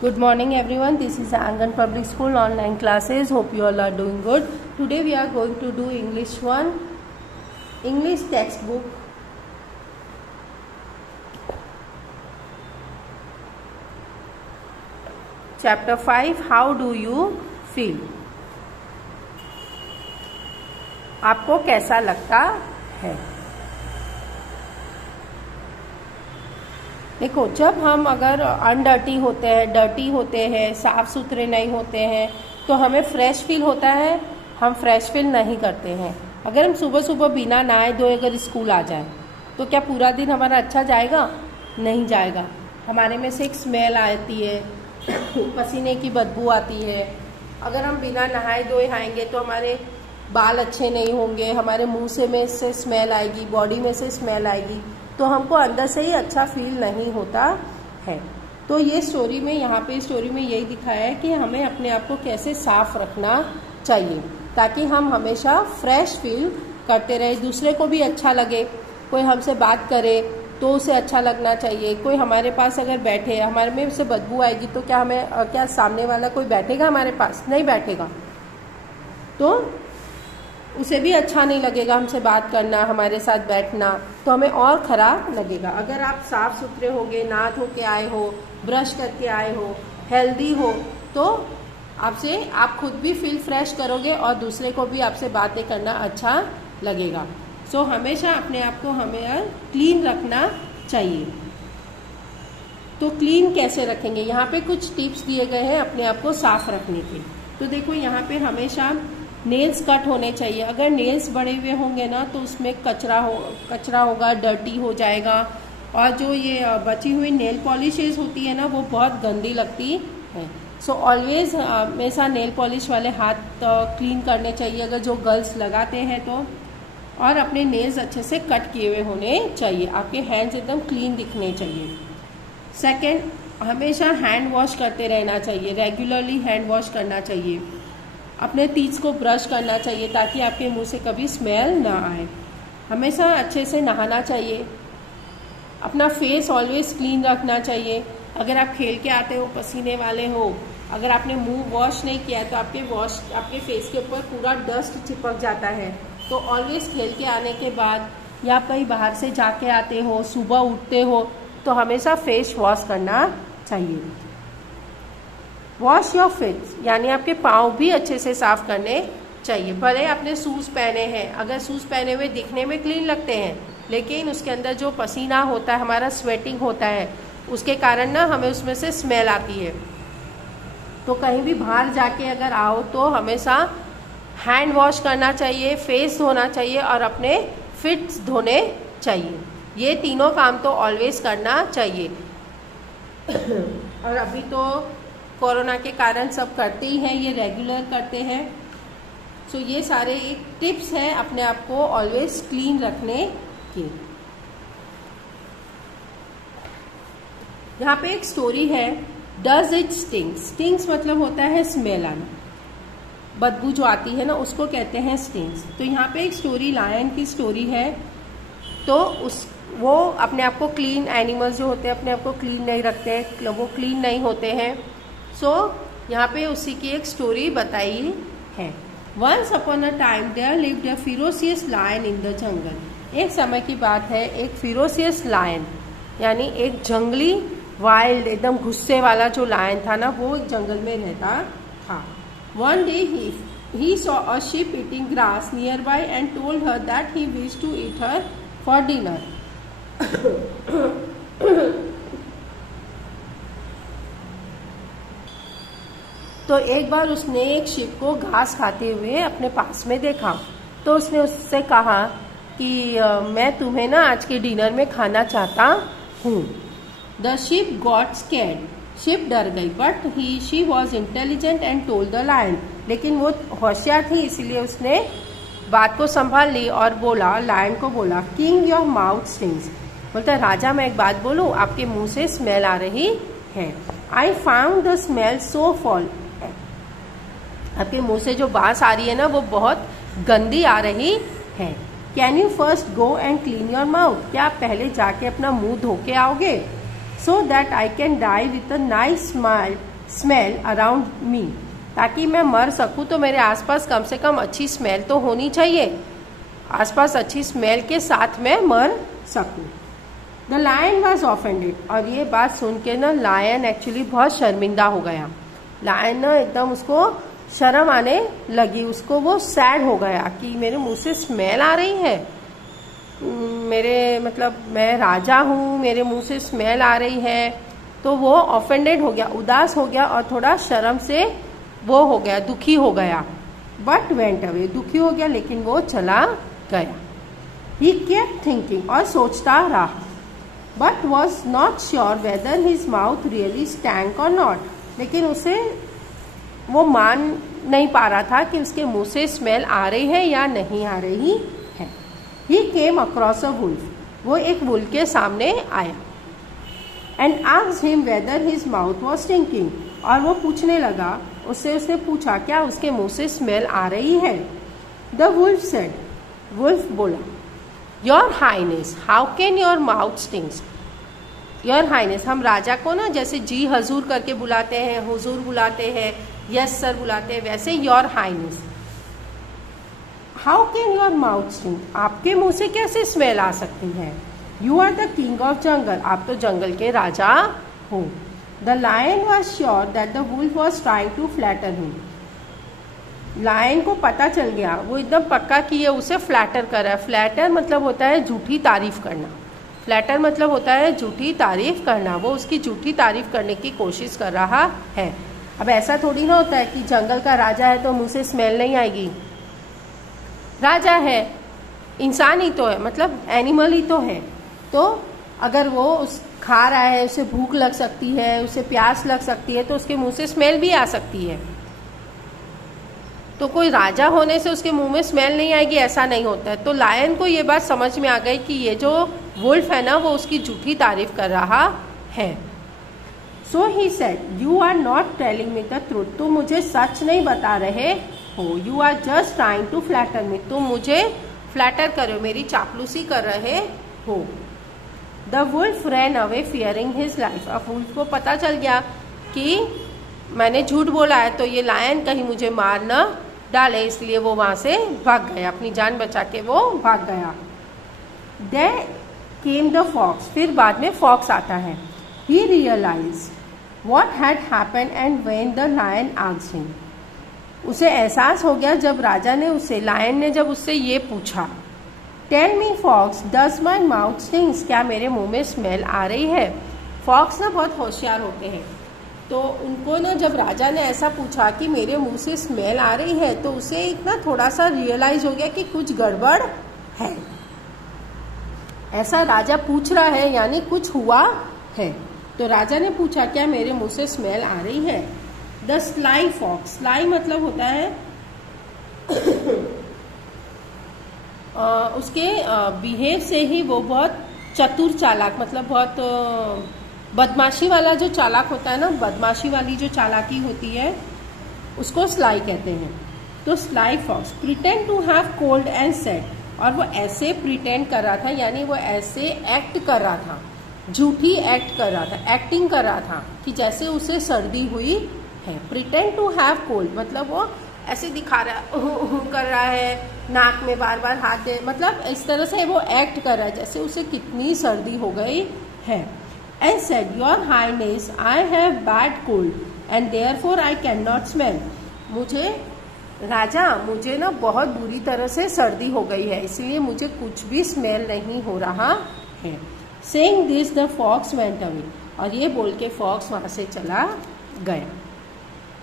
Good morning everyone, this is Angan Public School online classes. Hope you all are doing good. Today we are going to do English 1, English textbook. Chapter 5, How do you feel? आपको कैसा लगता है? देखो, जब हम अगर अनडर्टी होते हैं, साफ सुथरे नहीं होते हैं, तो हमें फ्रेश फील होता है, हम फ्रेश फील नहीं करते हैं। अगर हम सुबह सुबह बिना नहाए धोए अगर स्कूल आ जाए तो क्या पूरा दिन हमारा अच्छा जाएगा? नहीं जाएगा। हमारे में से एक स्मेल आती है, पसीने की बदबू आती है। अगर हम बिना नहाए धोए आएंगे तो हमारे बाल अच्छे नहीं होंगे, हमारे मुंह से स्मेल आएगी, बॉडी में से स्मेल आएगी, तो हमको अंदर से ही अच्छा फील नहीं होता है। तो ये स्टोरी में यही दिखाया है कि हमें अपने आप को कैसे साफ रखना चाहिए ताकि हम हमेशा फ्रेश फील करते रहे, दूसरे को भी अच्छा लगे। कोई हमसे बात करे तो उसे अच्छा लगना चाहिए। कोई हमारे पास अगर बैठे, हमारे में उसे बदबू आएगी तो क्या सामने वाला कोई बैठेगा हमारे पास? नहीं बैठेगा। तो उसे भी अच्छा नहीं लगेगा हमसे बात करना, हमारे साथ बैठना, तो हमें और खराब लगेगा। अगर आप साफ सुथरे होगे, नहा धो के आए हो, ब्रश करके आए हो, हेल्दी हो, तो आप खुद भी फील फ्रेश करोगे और दूसरे को भी आपसे बातें करना अच्छा लगेगा। सो हमेशा अपने आप को हमें क्लीन रखना चाहिए। तो क्लीन कैसे रखेंगे? यहाँ पे कुछ टिप्स दिए गए हैं अपने आप को साफ रखने के। तो देखो, यहाँ पे हमेशा नेल्स कट होने चाहिए। अगर नेल्स बड़े हुए होंगे ना तो उसमें कचरा होगा, डर्टी हो जाएगा। और जो ये बची हुई नेल पॉलिशेस होती है ना, वो बहुत गंदी लगती है। सो ऑलवेज हमेशा नेल पॉलिश वाले हाथ क्लीन करने चाहिए अगर जो गर्ल्स लगाते हैं तो। और अपने नेल्स अच्छे से कट किए हुए होने चाहिए, आपके हैंड्स एकदम क्लीन दिखने चाहिए। सेकेंड, हमेशा हैंड वॉश करते रहना चाहिए, रेगुलरली हैंड वॉश करना चाहिए। अपने टीथ को ब्रश करना चाहिए ताकि आपके मुंह से कभी स्मेल ना आए। हमेशा अच्छे से नहाना चाहिए। अपना फेस ऑलवेज क्लीन रखना चाहिए। अगर आप खेल के आते हो, पसीने वाले हो, अगर आपने मुंह वॉश नहीं किया तो आपके फेस के ऊपर पूरा डस्ट चिपक जाता है। तो ऑलवेज खेल के आने के बाद या आप कहीं बाहर से जाके आते हो, सुबह उठते हो, तो हमेशा फेस वॉश करना चाहिए। वॉश योर फीट, यानी आपके पाँव भी अच्छे से साफ करने चाहिए। भले आपने शूज पहने हैं, अगर शूज पहने हुए दिखने में क्लीन लगते हैं, लेकिन उसके अंदर जो पसीना होता है, हमारा स्वेटिंग होता है, उसके कारण ना हमें उसमें से स्मेल आती है। तो कहीं भी बाहर जाके अगर आओ तो हमेशा हैंड वॉश करना चाहिए, फेस धोना चाहिए और अपने फिट धोने चाहिए। ये तीनों काम तो ऑलवेज करना चाहिए। और अभी तो कोरोना के कारण सब करते ही हैं, ये रेगुलर करते हैं। सो ये सारे एक टिप्स हैं अपने आप को ऑलवेज क्लीन रखने की। यहाँ पे एक स्टोरी है, डज इट स्टिंग्स। स्टिंग्स मतलब होता है स्मेल आना, बदबू जो आती है ना, उसको कहते हैं स्टिंग्स। तो यहाँ पे एक स्टोरी, लायन की स्टोरी है। तो वो अपने आप को क्लीन, एनिमल्स जो होते हैं अपने आप को क्लीन नहीं रखते हैं, वो क्लीन नहीं होते हैं। सो यहाँ पे उसी की एक स्टोरी बताई है। Once upon a time there lived a ferocious lion in the jungle. एक समय की बात है, एक फेरोसियस लायन यानी एक जंगली, वाइल्ड, एकदम गुस्से वाला जो लायन था ना, वो एक जंगल में रहता था। One day he saw a sheep eating grass nearby and told her that he wished to eat her for dinner. तो एक बार उसने एक शिप को घास खाते हुए अपने पास में देखा। तो उसने उससे कहा कि मैं तुम्हें ना आज के डिनर में खाना चाहता हूँ। The ship got scared, ship डर गई, but she was intelligent and told the lion. लेकिन वो होशियार थी, इसलिए उसने बात को संभाल ली और बोला, लायन को बोला, किंग योर माउथ स्टिंग्स। बोलता, राजा मैं एक बात बोलूं, आपके मुंह से स्मेल आ रही है। I found the smell so fall, आपके मुंह से जो बांस आ रही है ना, वो बहुत गंदी आ रही है। Can you first go and clean your mouth, क्या आप पहले जाके अपना मुंह धो के आओगे? So that I can die with a nice smell around me, ताकि मैं मर सकूं तो मेरे आसपास कम से कम अच्छी स्मेल तो होनी चाहिए, आसपास अच्छी स्मेल के साथ मैं मर सकूं। द लायन वॉज ऑफेंडेड, और ये बात सुन के ना लायन एक्चुअली बहुत शर्मिंदा हो गया। लायन ना एकदम उसको शर्म आने लगी, उसको वो सैड हो गया कि मेरे मुंह से स्मेल आ रही है, मेरे मतलब मैं राजा हूँ, मेरे मुंह से स्मेल आ रही है। तो वो ऑफेंडेड हो गया, उदास हो गया और थोड़ा शर्म से वो हो गया, दुखी हो गया। बट वेंट अवे, दुखी हो गया लेकिन वो चला गया। ही केप्ट थिंकिंग, और सोचता रहा, but was not sure whether his mouth really stack और नॉट, लेकिन उसे वो मान नहीं पा रहा था कि उसके मुंह से स्मेल आ रही है या नहीं आ रही है। ही केम अक्रॉस अ वुल्फ, वो एक वुल्फ के सामने आया। And asked him weather his mouth was stinking, और वो पूछने लगा उससे, उसने पूछा क्या उसके मुंह से स्मेल आ रही है। द वुल्फ सेड, वुल्फ बोला, your highness how can your mouth stinks. Your highness, हम राजा को ना जैसे जी हजूर करके बुलाते हैं, हुजूर बुलाते हैं, यस सर बुलाते हैं, वैसे your highness. How can your mouth stink, आपके मुंह से कैसे स्मेल आ सकती है। You are the king of jungle, आप तो जंगल के राजा हो। The lion was sure that the wolf was trying to flatter him, lion को पता चल गया, वो एकदम पक्का कि ये उसे फ्लैटर कर रहा है। फ्लैटर मतलब होता है झूठी तारीफ करना, फ्लैटर मतलब होता है झूठी तारीफ करना, वो उसकी झूठी तारीफ करने की कोशिश कर रहा है। अब ऐसा थोड़ी ना होता है कि जंगल का राजा है तो मुंह से स्मेल नहीं आएगी, राजा है, इंसान ही तो है, मतलब एनिमल ही तो है, तो अगर वो उस खा रहा है, उसे भूख लग सकती है, उसे प्यास लग सकती है, तो उसके मुंह से स्मेल भी आ सकती है। तो कोई राजा होने से उसके मुंह में स्मेल नहीं आएगी ऐसा नहीं होता है। तो लायन को ये बात समझ में आ गई कि ये जो वुल्फ है ना वो उसकी झूठी तारीफ कर रहा है। So he said, you are not telling me the truth, तुम मुझे सच नहीं बता रहे हो। You are just trying to flatter me, तुम मुझे फ्लैटर कर रहे हो, मेरी चापलूसी कर रहे हो। The wolf ran away fearing his life, अब वुल्फ को पता चल गया कि मैंने झूठ बोला है तो ये लायन कहीं मुझे मार न डाले, इसलिए वो वहां से भाग गया, अपनी जान बचा के वो भाग गया। देयर केम द फॉक्स, फिर बाद में फॉक्स आता है। He realise what had happened and when the lion asked him, उसे एहसास हो गया जब राजा ने उसे, लायन ने जब उससे ये पूछा, tell me fox does my mouth stings, क्या मेरे मुंह में स्मेल आ रही है। फॉक्स ना बहुत होशियार होते हैं, तो उनको ना जब राजा ने ऐसा पूछा कि मेरे मुंह से स्मेल आ रही है तो उसे इतना थोड़ा सा रियलाइज हो गया कि कुछ गड़बड़ है। ऐसा राजा पूछ रहा है यानी कुछ हुआ है। तो राजा ने पूछा क्या मेरे मुंह से स्मेल आ रही है। द स्लाई फॉक्स, स्लाई मतलब होता है उसके बिहेव से ही वो बहुत चतुर चालाक, मतलब बहुत बदमाशी वाला जो चालाक होता है ना, बदमाशी वाली जो चालाकी होती है उसको स्लाई कहते हैं। तो sly fox pretend to have cold and said, और वो ऐसे प्रिटेंड कर रहा था यानी वो ऐसे एक्ट कर रहा था, झूठी एक्ट कर रहा था, एक्टिंग कर रहा था कि जैसे उसे सर्दी हुई है। प्रिटेंड टू हैव कोल्ड मतलब वो ऐसे दिखा रहा है, कर रहा है, नाक में बार बार हाथ दे, मतलब इस तरह से वो एक्ट कर रहा है जैसे उसे कितनी सर्दी हो गई है। And said, Your Highness, I have bad cold and therefore I cannot smell. मुझे राजा, मुझे ना बहुत बुरी तरह से सर्दी हो गई है, इसलिए मुझे कुछ भी स्मेल नहीं हो रहा है। Saying this, the fox went away. और ये बोल के फॉक्स वहां से चला गया।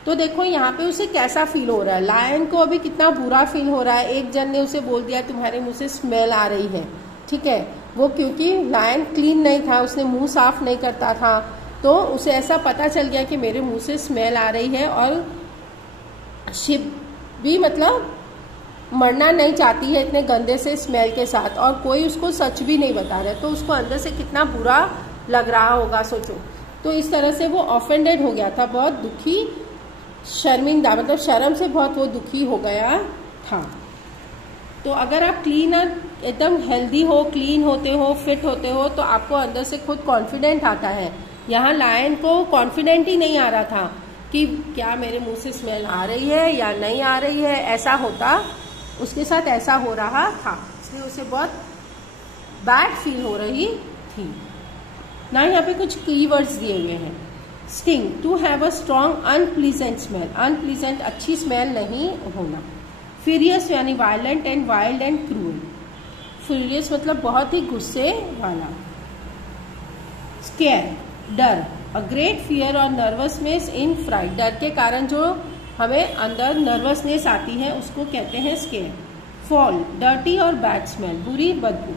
तो देखो यहाँ पे उसे कैसा फील हो रहा है, लायन को अभी कितना बुरा फील हो रहा है। एक जन ने उसे बोल दिया तुम्हारे मुंह से स्मेल आ रही है, ठीक है, वो क्योंकि लायन क्लीन नहीं था, उसने मुंह साफ नहीं करता था, तो उसे ऐसा पता चल गया कि मेरे मुंह से स्मेल आ रही है। और शिप भी मतलब मरना नहीं चाहती है इतने गंदे से स्मेल के साथ, और कोई उसको सच भी नहीं बता रहा है, तो उसको अंदर से कितना बुरा लग रहा होगा सोचो। तो इस तरह से वो ऑफेंडेड हो गया था, बहुत दुखी, शर्मिंदा, मतलब शर्म से बहुत वो दुखी हो गया था। तो अगर आप क्लीनर एकदम हेल्दी हो, क्लीन होते हो, फिट होते हो, तो आपको अंदर से खुद कॉन्फिडेंट आता है यहाँ लायन को कॉन्फिडेंट ही नहीं आ रहा था कि क्या मेरे मुंह से स्मेल आ रही है या नहीं आ रही है। ऐसा होता, उसके साथ ऐसा हो रहा था, इसलिए उसे बहुत बैड फील हो रही थी ना। यहाँ पे कुछ कीवर्ड्स दिए हुए हैं। Sting, to have a strong unpleasant smell, unpleasant अच्छी स्मेल नहीं होना। फ्यूरियस यानी violent and wild and cruel, furious मतलब बहुत ही गुस्से वाला। स्केयर, डर, अ ग्रेट फियर और नर्वसनेस इन फ्राइट, डर के कारण जो हमें अंदर नर्वसनेस आती है उसको कहते हैं स्केयर। फॉल, डर्टी और बैड स्मेल, बुरी बदबू।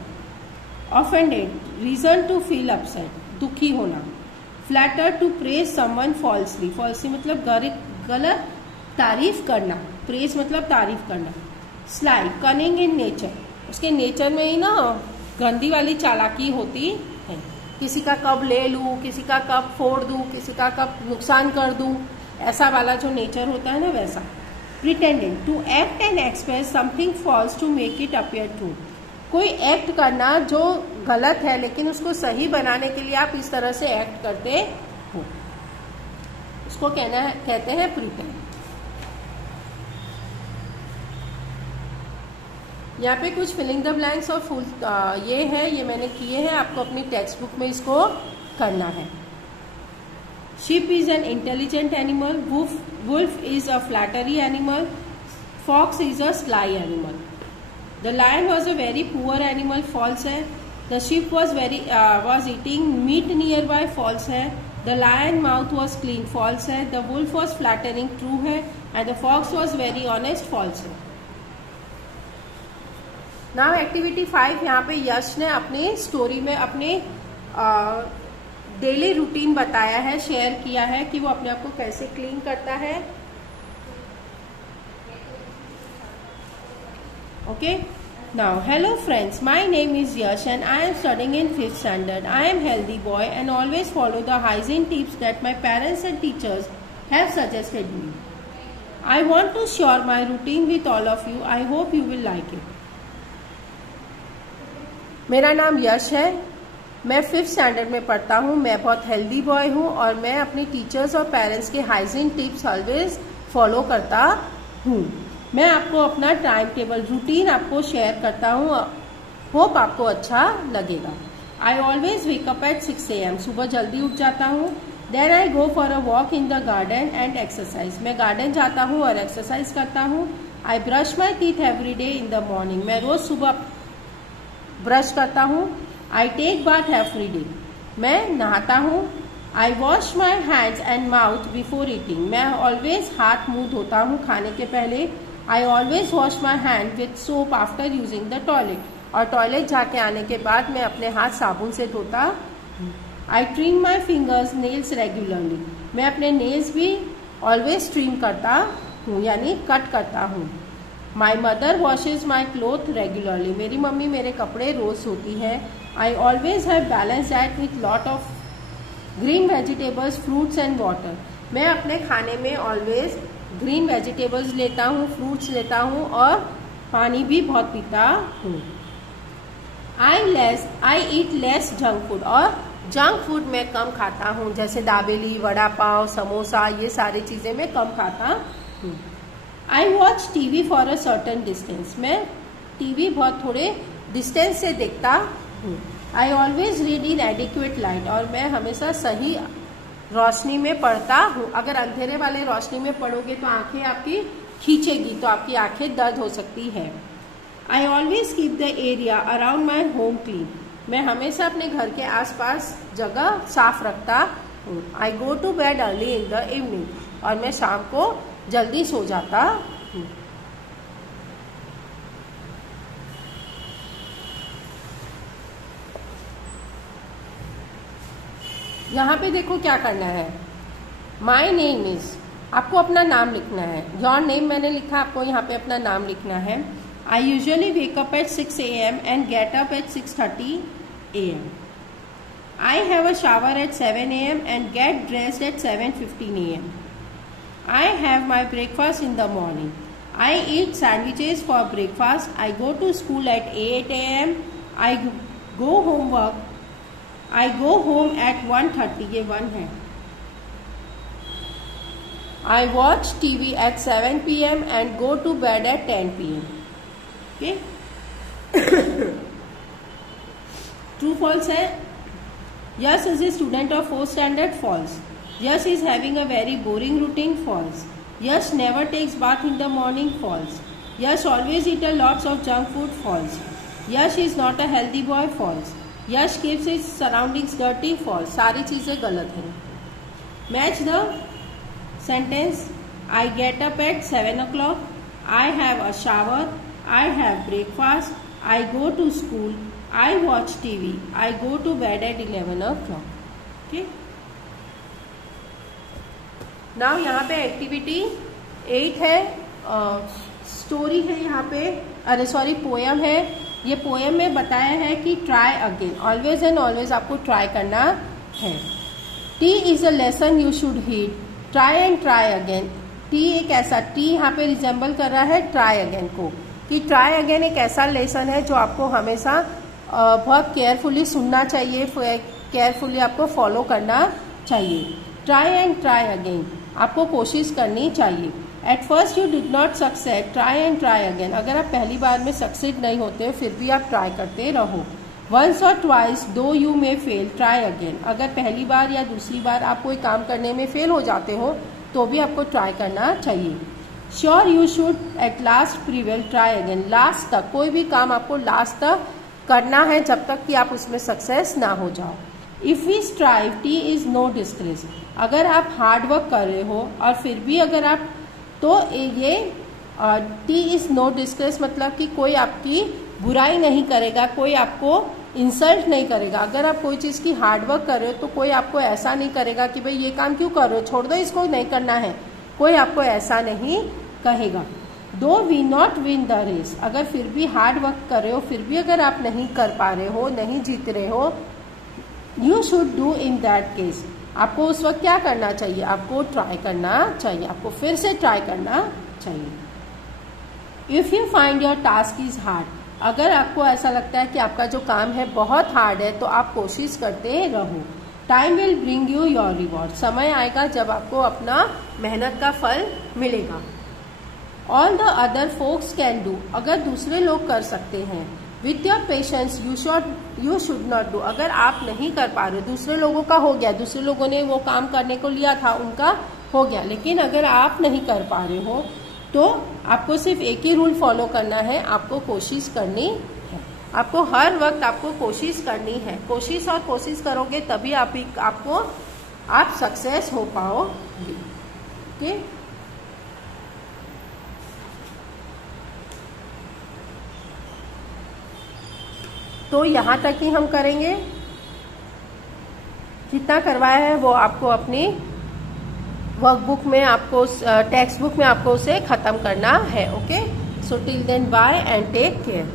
Offended, reason to feel upset, दुखी होना। Flatter, to praise someone falsely, falsely मतलब गलत तारीफ करना, प्रेज मतलब तारीफ करना। स्लाई, कनिंग इन नेचर, उसके नेचर में ही ना गंदी वाली चालाकी होती है, किसी का कब ले लूं, किसी का कब फोड़ दूं, किसी का कब नुकसान कर दूं, ऐसा वाला जो नेचर होता है ना वैसा। Pretending, to act and express something false to make it appear true, कोई एक्ट करना जो गलत है लेकिन उसको सही बनाने के लिए आप इस तरह से एक्ट करते हो, उसको कहते हैं प्रिटेंड। यहाँ पे कुछ फिलिंग द ब्लैंक्स और फुल ये है, ये मैंने किए हैं, आपको अपनी टेक्स्ट बुक में इसको करना है। Sheep is an intelligent animal. Wolf is a flattery animal. Fox is a sly animal. The lion was a very poor animal. False है. The sheep was eating meat nearby. False है. The lion mouth was clean. False है. The wolf was flattering. True है. And the fox was very honest. False है. Now activity 5, यहाँ पे यश ने अपनी story में अपने डेली रूटीन बताया है, शेयर किया है कि वो अपने आप को कैसे क्लीन करता है। Okay, now hello friends, my name is Yash and I am studying in 5th standard. I am healthy boy and always follow the hygiene tips that my parents and teachers have suggested me. I want to share my routine with all of you. I hope you will like it. मेरा नाम यश है, मैं 5th standard में पढ़ता हूँ, मैं बहुत healthy boy हूँ और मैं अपनी टीचर्स और पेरेंट्स के हाइजीन टिप्स ऑलवेज फॉलो करता हूँ। मैं आपको अपना टाइम टेबल रूटीन आपको शेयर करता हूँ, होप आपको अच्छा लगेगा। I always wake up at 6 AM, सुबह जल्दी उठ जाता हूँ। Then I go for a walk in the garden and exercise, मैं गार्डन जाता हूँ और एक्सरसाइज करता हूँ। I brush my teeth every day in the morning, मैं रोज सुबह ब्रश करता हूँ। I take bath every day, मैं नहाता हूँ। आई wash my hands and mouth before eating, मैं ऑलवेज हाथ मुंह धोता हूँ खाने के पहले। I always wash my hand with soap after using the toilet, और टॉयलेट जाके आने के बाद मैं अपने हाथ साबुन से धोता हूँ। I trim my fingers nails regularly, मैं अपने नेल्स भी ऑलवेज ट्रिम करता हूँ यानी कट करता हूँ। My mother washes my cloth regularly, मेरी मम्मी मेरे कपड़े रोज धोती है। I always have balance diet with lot of green vegetables, fruits and water, मैं अपने खाने में ऑलवेज ग्रीन वेजिटेबल्स लेता हूँ, फ्रूट्स लेता हूँ और पानी भी बहुत पीता हूँ। आई ईट लेस जंक फूड, और जंक फूड मैं कम खाता हूँ, जैसे दाबेली, वड़ा पाव, समोसा, ये सारी चीजें मैं कम खाता हूँ। I watch TV for a certain distance, मैं टीवी बहुत थोड़े डिस्टेंस से देखता हूँ। I always read in adequate light, और मैं हमेशा सही रोशनी में पढ़ता हूँ। अगर अंधेरे वाले रोशनी में पढ़ोगे तो आंखें आपकी खींचेगी, तो आपकी आंखें दर्द हो सकती है। I always keep the area around my home clean, मैं हमेशा अपने घर के आसपास जगह साफ रखता हूँ। I go to bed early in the evening, और मैं शाम को जल्दी सो जाता हूँ। यहाँ पे देखो क्या करना है। माई नेम इज, आपको अपना नाम लिखना है। योर नेम मैंने लिखा, आपको यहाँ पे अपना नाम लिखना है। I usually wake up at 6 AM and get up at 6:30 AM. I have a shower at 7 AM and get dressed at 7:15 AM. I have my breakfast in the morning. I eat sandwiches for breakfast. I go to school at 8 AM. I go homework I go home at 1:30, ये 1 है। I watch TV at 7 p.m. and go to bed at 10 p.m. Okay. True false है। Yash is a student of 4th standard, false। Yash is having a very boring routine, false। Yash never takes bath in the morning, false। Yash always eat a lots of junk food, false। Yash is not a healthy boy, false। Yash keeps his surroundings dirty, false। सारी चीजें गलत हैं। Match the sentence। I get up at 7 o'clock, I have a shower, I have breakfast, I go to school, I watch TV, I go to bed at 11 o'clock। Okay। Now यहाँ पे activity 8 है, story है यहाँ पे, अरे sorry poem है। ये poem में बताया है कि try again, always and always आपको ट्राई करना है। T is a lesson you should heed, try and try again. T एक ऐसा, टी यहाँ पे रिजेंबल कर रहा है ट्राई अगेन को, कि ट्राई अगेन एक ऐसा लेसन है जो आपको हमेशा बहुत केयरफुली सुनना चाहिए, केयरफुली आपको फॉलो करना चाहिए। ट्राई एंड ट्राई अगेन, आपको कोशिश करनी चाहिए। At first you did not succeed, try and try again, अगर आप पहली बार में सक्सेड नहीं होते फिर भी आप ट्राई करते रहो। वंस और ट्वाइस दो you may fail, try again, अगर पहली बार या दूसरी बार आप कोई काम करने में फेल हो जाते हो तो भी आपको ट्राई करना चाहिए। Sure you should at last prevail, try again, last तक, कोई भी काम आपको लास्ट तक करना है जब तक कि आप उसमें सक्सेस ना हो जाओ। If we strive, T is no disgrace, अगर आप हार्ड वर्क कर रहे हो और फिर भी अगर आप, तो ये टी इज नो डिस्ग्रेस मतलब कि कोई आपकी बुराई नहीं करेगा, कोई आपको इंसल्ट नहीं करेगा। अगर आप कोई चीज की हार्ड वर्क कर रहे हो तो कोई आपको ऐसा नहीं करेगा कि भाई ये काम क्यों कर रहे हो, छोड़ दो, इसको नहीं करना है, कोई आपको ऐसा नहीं कहेगा। Though we not win the race, अगर फिर भी हार्ड वर्क कर रहे हो, फिर भी अगर आप नहीं कर पा रहे हो, नहीं जीत रहे हो, you should do in that case, आपको उस वक्त क्या करना चाहिए, आपको ट्राई करना चाहिए, आपको फिर से ट्राई करना चाहिए। If you find your task is hard, अगर आपको ऐसा लगता है कि आपका जो काम है बहुत हार्ड है तो आप कोशिश करते रहो। Time will bring you your reward, समय आएगा जब आपको अपना मेहनत का फल मिलेगा। All the other folks can do, अगर दूसरे लोग कर सकते हैं। With your patience you should not do, अगर आप नहीं कर पा रहे, दूसरे लोगों का हो गया, दूसरे लोगों ने वो काम करने को लिया था, उनका हो गया, लेकिन अगर आप नहीं कर पा रहे हो तो आपको सिर्फ एक ही रूल फॉलो करना है, आपको कोशिश करनी है, आपको हर वक्त आपको कोशिश करनी है। कोशिश और कोशिश करोगे तभी आप सक्सेस हो पाओगे। ठीक, तो यहाँ तक ही हम करेंगे, जितना करवाया है वो आपको अपनी वर्कबुक में, आपको टेक्स्ट बुक में आपको उसे खत्म करना है। Okay, so till then bye and take care.